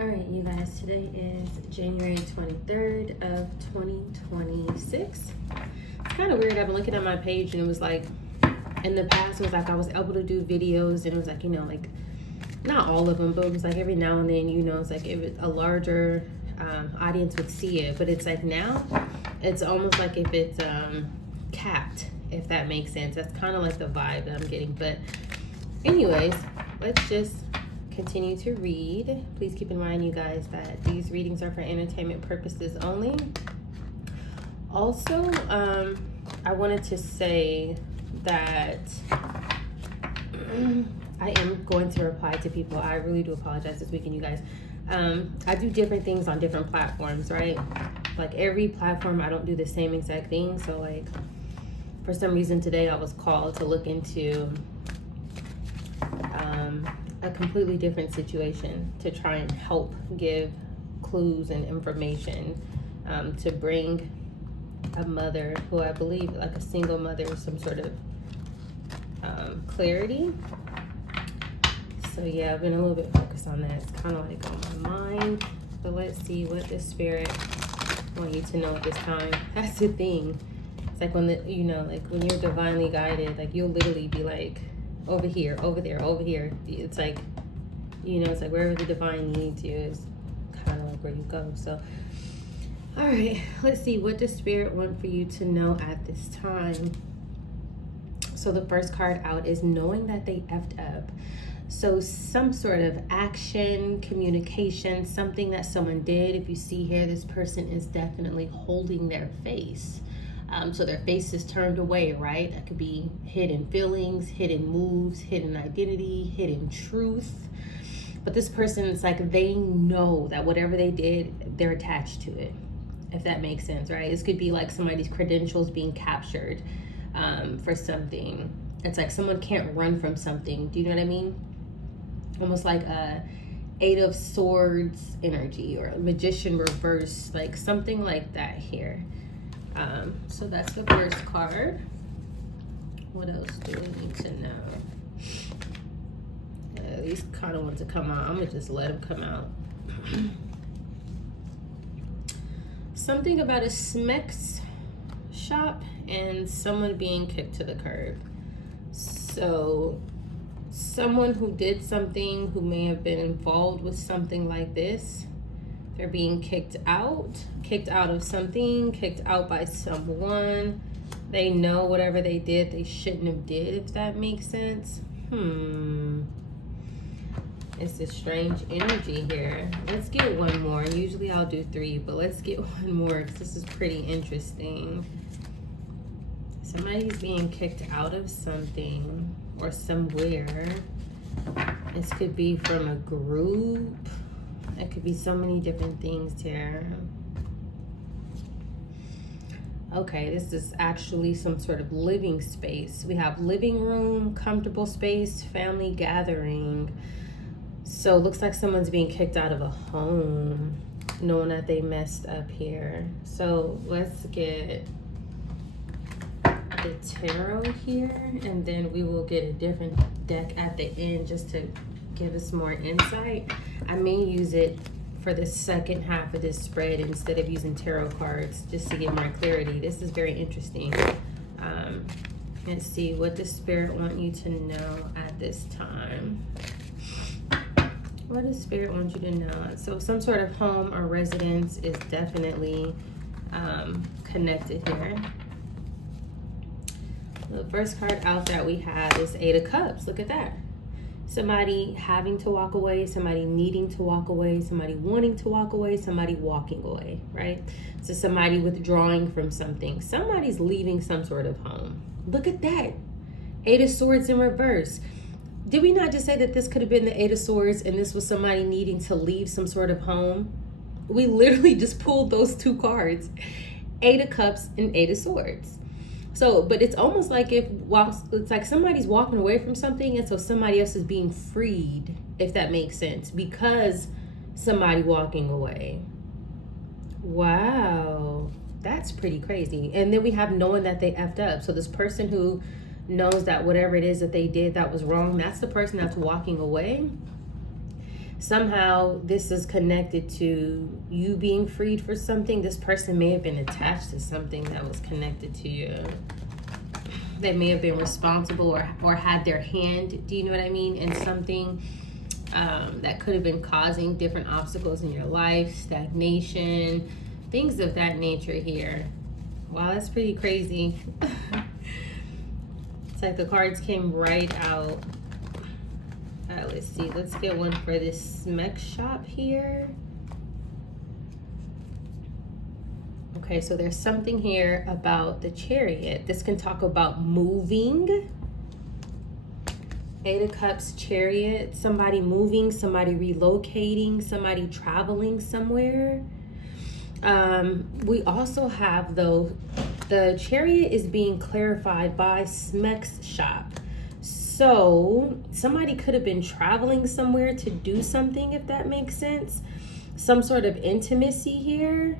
All right, you guys, today is January 23rd of 2026. It's kind of weird. I've been looking at my page and it was like, in the past, it was like I was able to do videos and it was like, like not all of them, but it was like every now and then, it's like if a larger audience would see it. But it's like now, it's almost like if it's capped, if that makes sense. That's kind of like the vibe that I'm getting. But anyways, let's just continue to read. Please keep in mind, you guys, that these readings are for entertainment purposes only. Also, I wanted to say that I am going to reply to people. I really do apologize this weekend, you guys. I do different things on different platforms, right? Like every platform, I don't do the same exact thing. So like for some reason today I was called to look into a completely different situation to try and help give clues and information to bring a mother who I believe like a single mother some sort of clarity. So yeah, I've been a little bit focused on that. It's kind of like on my mind, but let's see what the spirit want you to know at this time. That's the thing. It's like when like when you're divinely guided, like you'll literally be like over here, over there, over here. It's like, it's like wherever the divine needs you is kind of like where you go. So, all right, let's see what the spirit want for you to know at this time. So the first card out is knowing that they effed up. So some sort of action, communication, something that someone did. If you see here, this person is definitely holding their face. So their face is turned away, right? That could be hidden feelings, hidden moves, hidden identity, hidden truth. But this person, it's like they know that whatever they did, they're attached to it, if that makes sense, right? This could be like somebody's credentials being captured for something. It's like someone can't run from something. Do you know what I mean? Almost like a Eight of Swords energy or a Magician reverse, like something like that here. So that's the first card. What else do we need to know? These kind of want to come out. I'm gonna just let them come out. Something about a Smex shop and someone being kicked to the curb. So someone who did something, who may have been involved with something like this, they're being kicked out of something, kicked out by someone. They know whatever they did, they shouldn't have did, if that makes sense. It's a strange energy here. Let's get one more. Usually I'll do three, but let's get one more because this is pretty interesting. Somebody's being kicked out of something or somewhere. This could be from a group. It could be so many different things here. Okay, this is actually some sort of living space. We have living room, comfortable space, family gathering. So it looks like someone's being kicked out of a home, knowing that they messed up here. So let's get the tarot here, and then we will get a different deck at the end just to give us more insight. I may use it for the second half of this spread instead of using tarot cards just to get more clarity. This is very interesting. Let's see what the spirit want you to know at this time. What does spirit want you to know? So some sort of home or residence is definitely connected here. The first card out that we have is Eight of Cups. Look at that. Somebody having to walk away, somebody needing to walk away, somebody wanting to walk away, somebody walking away, right? So somebody withdrawing from something. Somebody's leaving some sort of home. Look at that. Eight of Swords in reverse. Did we not just say that this could have been the Eight of Swords and this was somebody needing to leave some sort of home? We literally just pulled those two cards. Eight of Cups and Eight of Swords. So, but it's almost like it's like somebody's walking away from something and so somebody else is being freed, if that makes sense, because somebody walking away. Wow, that's pretty crazy. And then we have knowing that they effed up. So this person who knows that whatever it is that they did that was wrong, that's the person that's walking away. Somehow this is connected to you being freed for something. This person may have been attached to something that was connected to you. They may have been responsible or had their hand, do you know what I mean, in something that could have been causing different obstacles in your life, stagnation, things of that nature here. Wow, that's pretty crazy. It's like the cards came right out. Let's see. Let's get one for this smek shop here. Okay, so there's something here about the Chariot. This can talk about moving. Eight of Cups, Chariot. Somebody moving, somebody relocating, somebody traveling somewhere. We also have, though, the Chariot is being clarified by smek's shop. So somebody could have been traveling somewhere to do something, if that makes sense. Some sort of intimacy here.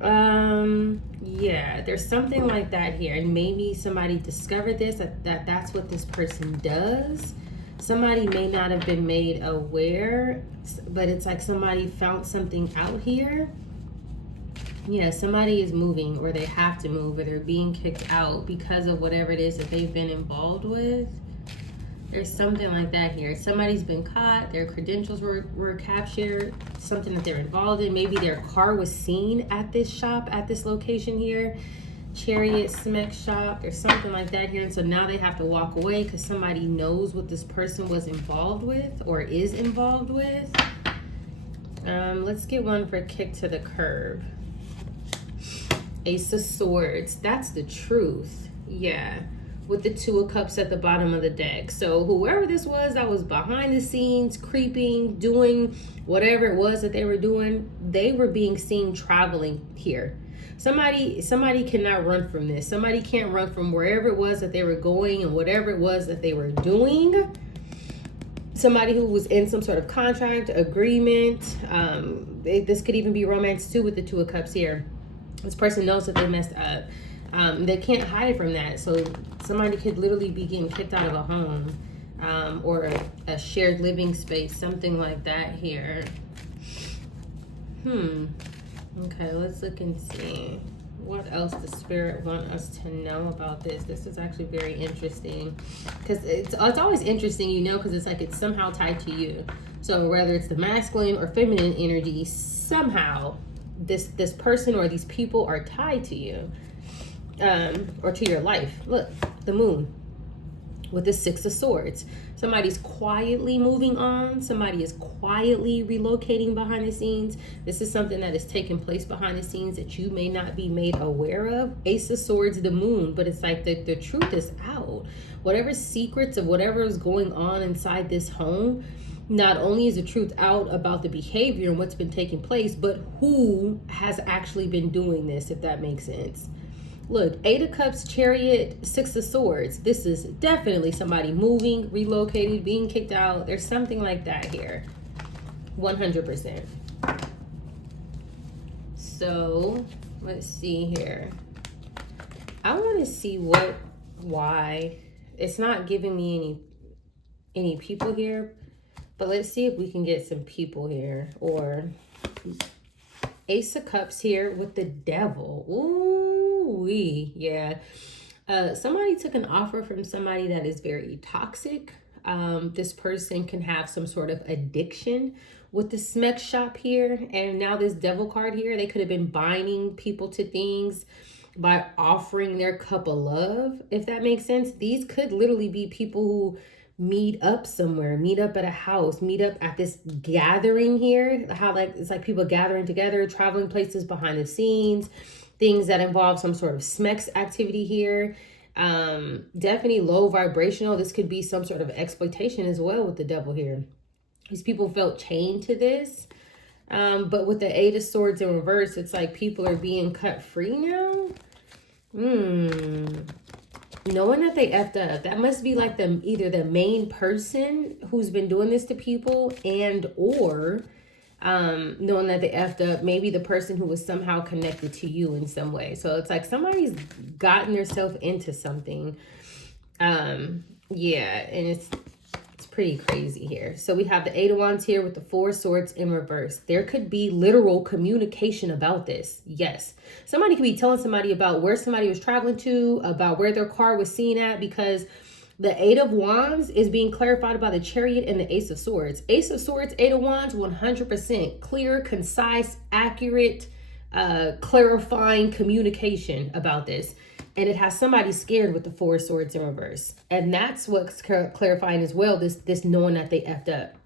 Yeah, there's something like that here. And maybe somebody discovered this, that's what this person does. Somebody may not have been made aware, but it's like somebody found something out here. Yeah, somebody is moving, or they have to move, or they're being kicked out because of whatever it is that they've been involved with. There's something like that here. Somebody's been caught. Their credentials were captured. Something that they're involved in. Maybe their car was seen at this shop, at this location here. Chariot, smek shop. There's something like that here. And so now they have to walk away because somebody knows what this person was involved with or is involved with. Let's get one for kick to the curb. Ace of Swords. That's the truth. Yeah. With the Two of Cups at the bottom of the deck. So whoever this was that was behind the scenes, creeping, doing whatever it was that they were doing, they were being seen traveling here. Somebody cannot run from this. Somebody can't run from wherever it was that they were going and whatever it was that they were doing. Somebody who was in some sort of contract, agreement. This could even be romance too with the Two of Cups here. This person knows that they messed up. They can't hide from that. So somebody could literally be getting kicked out of a home or a shared living space, something like that here. Okay, let's look and see what else the spirit want us to know about this. This is actually very interesting because it's always interesting, you know, because it's like it's somehow tied to you. So whether it's the masculine or feminine energy, somehow this person or these people are tied to you. Or to your life. Look, the moon with the Six of Swords. Somebody's quietly moving on. Somebody is quietly relocating behind the scenes. This is something that is taking place behind the scenes that you may not be made aware of. Ace of Swords, the moon, but it's like the truth is out. Whatever secrets of whatever is going on inside this home, not only is the truth out about the behavior and what's been taking place, but who has actually been doing this, if that makes sense. Look, Eight of Cups, Chariot, Six of Swords. This is definitely somebody moving, relocated, being kicked out. There's something like that here. 100%. So, let's see here. I want to see why. It's not giving me any people here, but let's see if we can get some people here. Or Ace of Cups here with the Devil. Ooh. Yeah. Somebody took an offer from somebody that is very toxic. This person can have some sort of addiction with the smek shop here. And now this Devil card here, they could have been binding people to things by offering their cup of love, if that makes sense. These could literally be people who meet up somewhere, meet up at a house, meet up at this gathering here. How like it's like people gathering together, traveling places behind the scenes, things that involve some sort of smek's activity here. Definitely low vibrational. This could be some sort of exploitation as well with the Devil here. These people felt chained to this. But with the Eight of Swords in reverse, it's like people are being cut free now. Knowing that they effed up, that must be like either the main person who's been doing this to people, and or knowing that they effed up, maybe the person who was somehow connected to you in some way. So it's like somebody's gotten themselves into something. Yeah, and it's pretty crazy here. So we have the Eight of Wands here with the Four Swords in reverse. There could be literal communication about this. Yes. Somebody could be telling somebody about where somebody was traveling to, about where their car was seen at, because the Eight of Wands is being clarified by the Chariot and the Ace of Swords. Ace of Swords, Eight of Wands, 100% clear, concise, accurate, clarifying communication about this. And it has somebody scared with the Four Swords in reverse. And that's what's clarifying as well, this knowing that they effed up.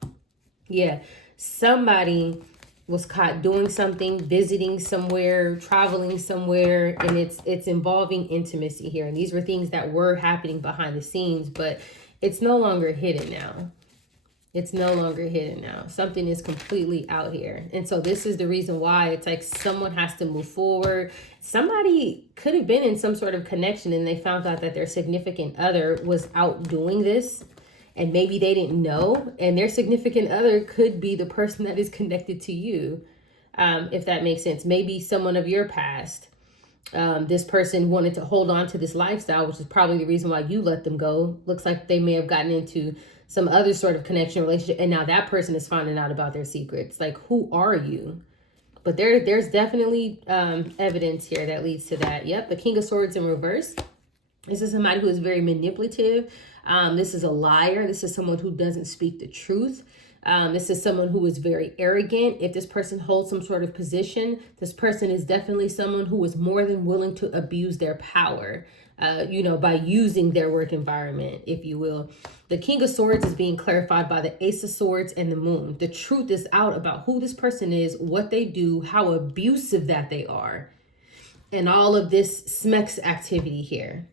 Yeah, somebody was caught doing something, visiting somewhere, traveling somewhere, and it's involving intimacy here. And these were things that were happening behind the scenes, but it's no longer hidden now. It's no longer hidden now. Something is completely out here. And so this is the reason why it's like someone has to move forward. Somebody could have been in some sort of connection and they found out that their significant other was out doing this. And maybe they didn't know. And their significant other could be the person that is connected to you. If that makes sense. Maybe someone of your past. This person wanted to hold on to this lifestyle, which is probably the reason why you let them go. Looks like they may have gotten into some other sort of connection relationship, and now that person is finding out about their secrets. Like, who are you? But there's definitely evidence here that leads to that. Yep, the King of Swords in reverse. This is somebody who is very manipulative. This is a liar. This is someone who doesn't speak the truth. This is someone who is very arrogant. If this person holds some sort of position, this person is definitely someone who is more than willing to abuse their power, by using their work environment, if you will. The King of Swords is being clarified by the Ace of Swords and the Moon. The truth is out about who this person is, what they do, how abusive that they are, and all of this SMEX activity here.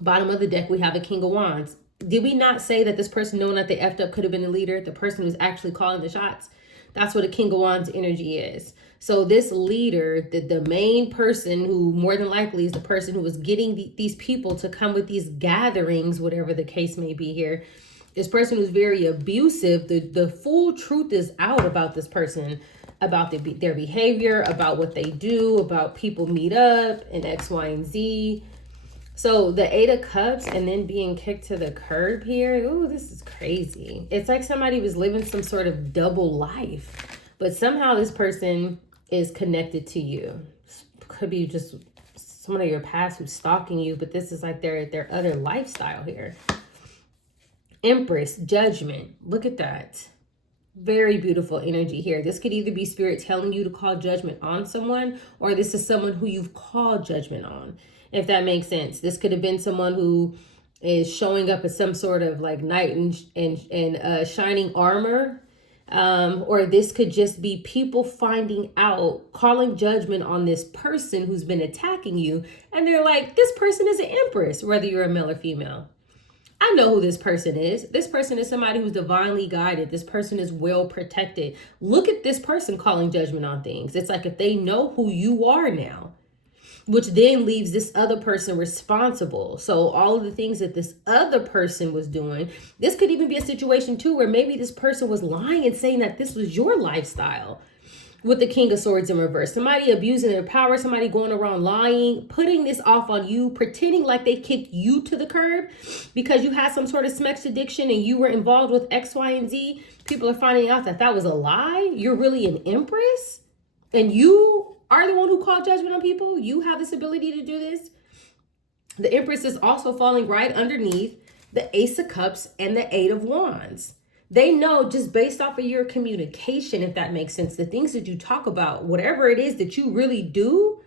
Bottom of the deck, we have the King of Wands. Did we not say that this person, knowing that they effed up, could have been the leader, the person who's actually calling the shots? That's what a King of Wands energy is. So this leader, the main person who more than likely is the person who was getting these people to come with these gatherings, whatever the case may be here, this person who's very abusive, the full truth is out about this person, about their behavior, about what they do, about people meet up and X, Y, and Z. So the Eight of Cups and then being kicked to the curb here. Ooh, this is crazy. It's like somebody was living some sort of double life, but somehow this person is connected to you. Could be just someone of your past who's stalking you, but this is like their other lifestyle here. Empress, Judgment. Look at that. Very beautiful energy here. This could either be spirit telling you to call judgment on someone, or this is someone who you've called judgment on, if that makes sense. This could have been someone who is showing up as some sort of like knight in shining armor. Or this could just be people finding out, calling judgment on this person who's been attacking you. And they're like, this person is an empress, whether you're a male or female. I know who this person is. This person is somebody who's divinely guided. This person is well protected. Look at this person calling judgment on things. It's like if they know who you are now, which then leaves this other person responsible. So all of the things that this other person was doing, this could even be a situation too, where maybe this person was lying and saying that this was your lifestyle with the King of Swords in reverse. Somebody abusing their power, somebody going around lying, putting this off on you, pretending like they kicked you to the curb because you had some sort of SMEX addiction and you were involved with X, Y, and Z. People are finding out that that was a lie. You're really an empress and you are the one who called judgment on people. You have this ability to do this. The Empress is also falling right underneath the Ace of Cups and the Eight of Wands. They know just based off of your communication, if that makes sense, the things that you talk about, whatever it is that you really do,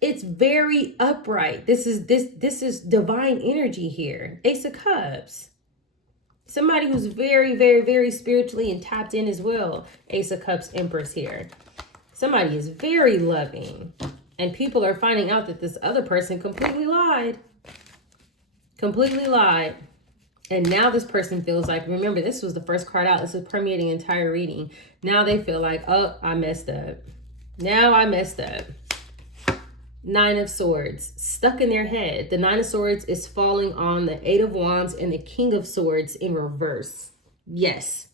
it's very upright. This is divine energy here. Ace of Cups. Somebody who's very, very, very spiritually and tapped in as well. Ace of Cups, Empress here. Somebody is very loving, and people are finding out that this other person completely lied. Completely lied. And now this person feels like, remember, this was the first card out. This is permeating entire reading. Now they feel like, oh, I messed up. Now I messed up. Nine of Swords, stuck in their head. The Nine of Swords is falling on the Eight of Wands and the King of Swords in reverse. Yes.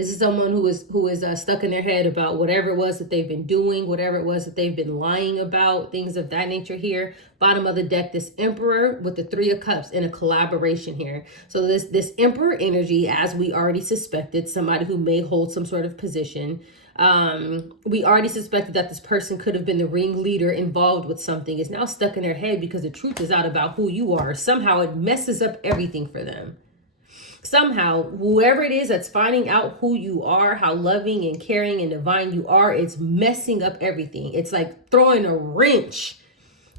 This is someone who is stuck in their head about whatever it was that they've been doing, whatever it was that they've been lying about, things of that nature here. Bottom of the deck, this Emperor with the Three of Cups in a collaboration here. So this Emperor energy, as we already suspected, somebody who may hold some sort of position. We already suspected that this person could have been the ringleader involved with something, is now stuck in their head because the truth is out about who you are. Somehow it messes up everything for them. Somehow, whoever it is that's finding out who you are, how loving and caring and divine you are, it's messing up everything. It's like throwing a wrench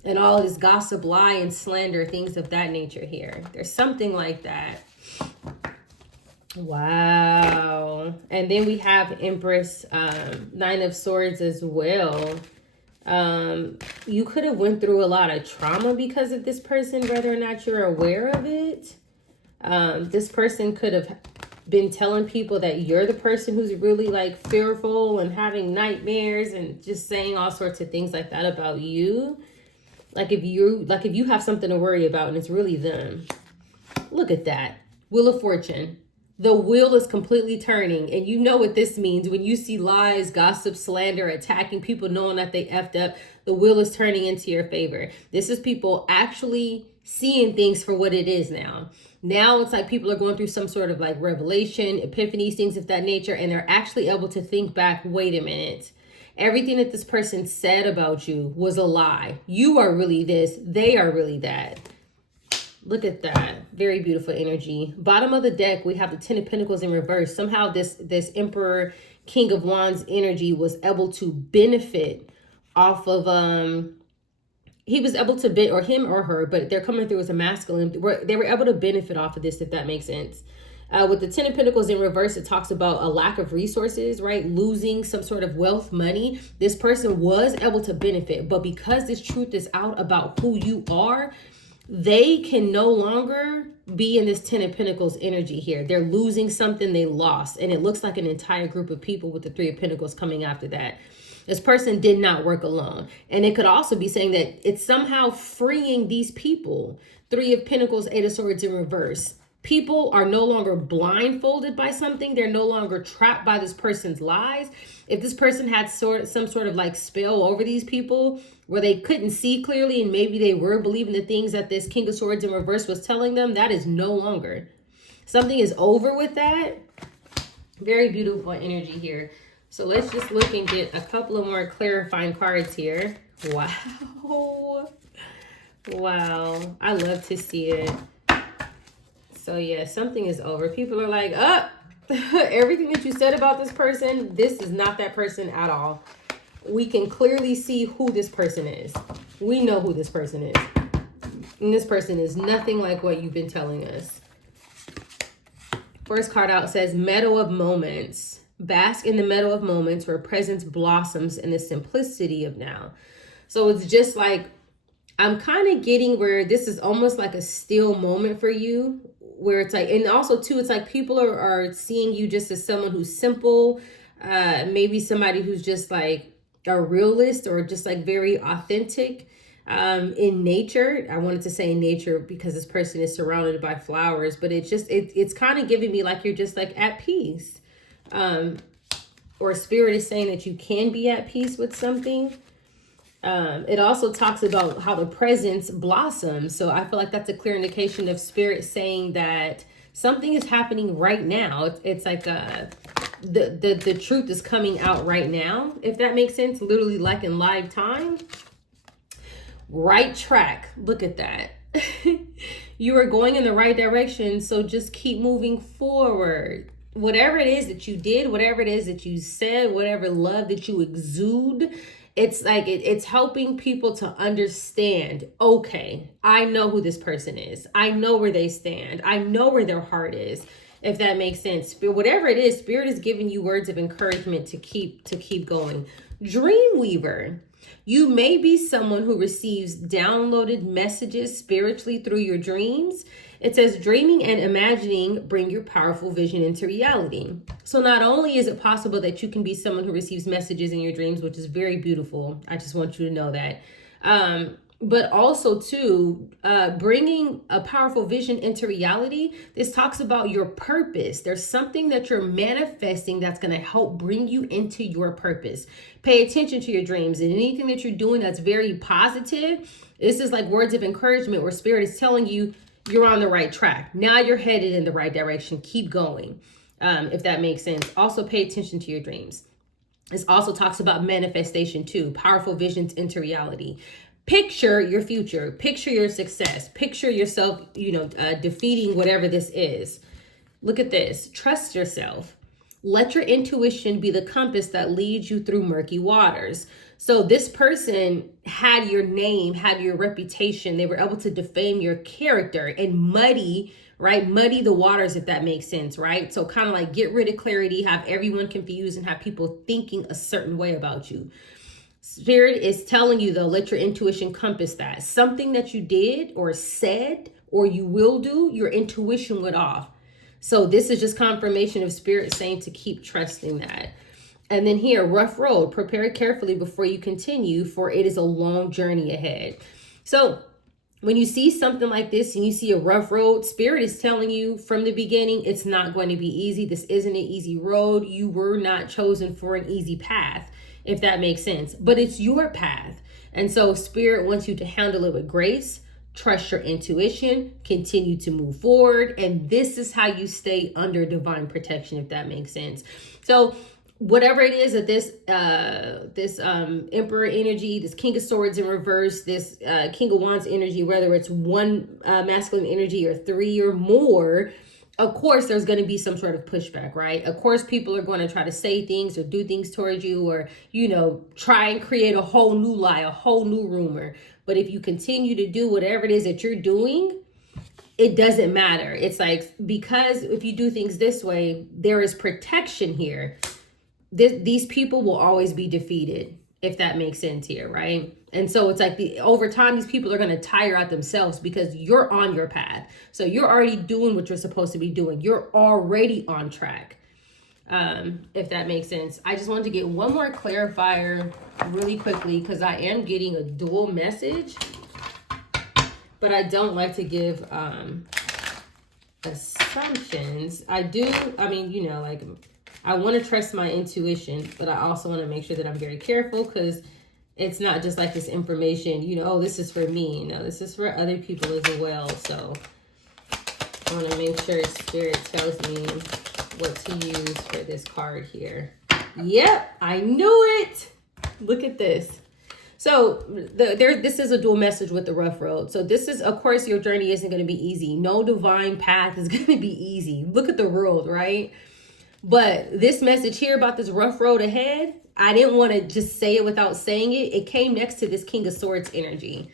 and all this gossip, lie, and slander, things of that nature here. There's something like that. Wow. And then we have Empress, Nine of Swords as well. You could have went through a lot of trauma because of this person, whether or not you're aware of it. This person could have been telling people that you're the person who's really like fearful and having nightmares and just saying all sorts of things like that about you. Like if you have something to worry about and it's really them. Look at that. Wheel of Fortune. The wheel is completely turning, and you know what this means. When you see lies, gossip, slander, attacking people, knowing that they effed up, the wheel is turning into your favor. This is people actually seeing things for what it is now. Now it's like people are going through some sort of like revelation, epiphanies, things of that nature, and they're actually able to think back, wait a minute. Everything that this person said about you was a lie. You are really this, they are really that. Look at that. Very beautiful energy. Bottom of the deck, we have the Ten of Pentacles in reverse. Somehow this Emperor, King of Wands energy was able to benefit off of, he was able to or him or her, but they're coming through as a masculine. They were able to benefit off of this, if that makes sense. With the Ten of Pentacles in reverse, it talks about a lack of resources, right? Losing some sort of wealth, money. This person was able to benefit, but because this truth is out about who you are, they can no longer be in this Ten of Pentacles energy here. They're losing something they lost. And it looks like an entire group of people with the Three of Pentacles coming after that. This person did not work alone. And it could also be saying that it's somehow freeing these people. Three of Pentacles, Eight of Swords in reverse. People are no longer blindfolded by something. They're no longer trapped by this person's lies. If this person had some sort of like spell over these people where they couldn't see clearly and maybe they were believing the things that this King of Swords in reverse was telling them, that is no longer. Something is over with that. Very beautiful energy here. So let's just look and get a couple of more clarifying cards here. Wow. Wow. I love to see it. So yeah, something is over. People are like, everything that you said about this person, this is not that person at all. We can clearly see who this person is. We know who this person is. And this person is nothing like what you've been telling us. First card out says Meadow of Moments. Bask in the meadow of moments where presence blossoms in the simplicity of now. So it's just like, I'm kind of getting where this is almost like a still moment for you, where it's like, and also too, it's like people are seeing you just as someone who's simple, maybe somebody who's just like a realist or just like very authentic in nature. I wanted to say in nature because this person is surrounded by flowers, but it's kind of giving me like you're just like at peace. Or spirit is saying that you can be at peace with something. It also talks about how the presence blossoms. So I feel like that's a clear indication of spirit saying that something is happening right now. It's like the truth is coming out right now, if that makes sense. Literally like in live time. Right track. Look at that. You are going in the right direction. So just keep moving forward. Whatever it is that you did, whatever it is that you said, whatever love that you exude, it's like it's helping people to understand, okay, I know who this person is. I know where they stand. I know where their heart is, if that makes sense. But whatever it is, spirit is giving you words of encouragement to keep going. Dreamweaver. You may be someone who receives downloaded messages spiritually through your dreams. It says dreaming and imagining bring your powerful vision into reality. So not only is it possible that you can be someone who receives messages in your dreams, which is very beautiful. I just want you to know that. but also too, bringing a powerful vision into reality. This talks about your purpose. There's something that you're manifesting that's going to help bring you into your purpose. Pay attention to your dreams and anything that you're doing that's very positive. This is like words of encouragement where spirit is telling you you're on the right track. Now you're headed in the right direction. Keep going, if that makes sense. Also pay attention to your dreams. This also talks about manifestation too, powerful visions into reality. Picture your future, picture your success, picture yourself, defeating whatever this is. Look at this. Trust yourself. Let your intuition be the compass that leads you through murky waters. So this person had your name, had your reputation. They were able to defame your character and muddy the waters, if that makes sense, right? So kind of like get rid of clarity, have everyone confused, and have people thinking a certain way about you. Spirit is telling you, though, let your intuition compass that. Something that you did or said or you will do, your intuition went off. So this is just confirmation of spirit saying to keep trusting that. And then here, rough road, prepare carefully before you continue, for it is a long journey ahead. So when you see something like this and you see a rough road, spirit is telling you from the beginning, it's not going to be easy. This isn't an easy road. You were not chosen for an easy path, if that makes sense, but it's your path. And so spirit wants you to handle it with grace, trust your intuition, continue to move forward. And this is how you stay under divine protection, if that makes sense. So whatever it is that this Emperor energy, this King of Swords in reverse, this King of Wands energy, whether it's one masculine energy or three or more, of course, there's going to be some sort of pushback, right? Of course, people are going to try to say things or do things towards you or, try and create a whole new lie, a whole new rumor. But if you continue to do whatever it is that you're doing, it doesn't matter. It's like, because if you do things this way, there is protection here. These people will always be defeated, if that makes sense here, right? And so it's like over time, these people are going to tire out themselves because you're on your path. So you're already doing what you're supposed to be doing. You're already on track, if that makes sense. I just wanted to get one more clarifier really quickly because I am getting a dual message, but I don't like to give assumptions. I want to trust my intuition, but I also want to make sure that I'm very careful because it's not just like this information, this is for me. No, this is for other people as well. So I want to make sure spirit tells me what to use for this card here. Yep, I knew it. Look at this. So this is a dual message with the rough road. So this is, of course, your journey isn't going to be easy. No divine path is going to be easy. Look at the world, right? But this message here about this rough road ahead, I didn't want to just say it without saying it. It came next to this King of Swords energy.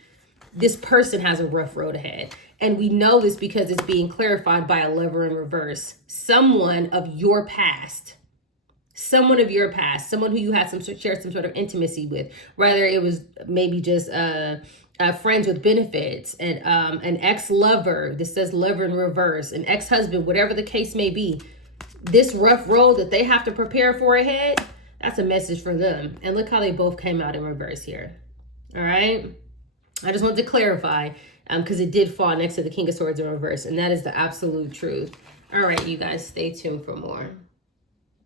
This person has a rough road ahead. And we know this because it's being clarified by a Lover in reverse. Someone of your past. Someone of your past. Someone who you had shared some sort of intimacy with. Whether it was maybe just friends with benefits. And an ex-lover. This says Lover in reverse. An ex-husband. Whatever the case may be. This rough road that they have to prepare for ahead, that's a message for them. And look how they both came out in reverse here. All right. I just wanted to clarify because it did fall next to the King of Swords in reverse. And that is the absolute truth. All right, you guys, stay tuned for more.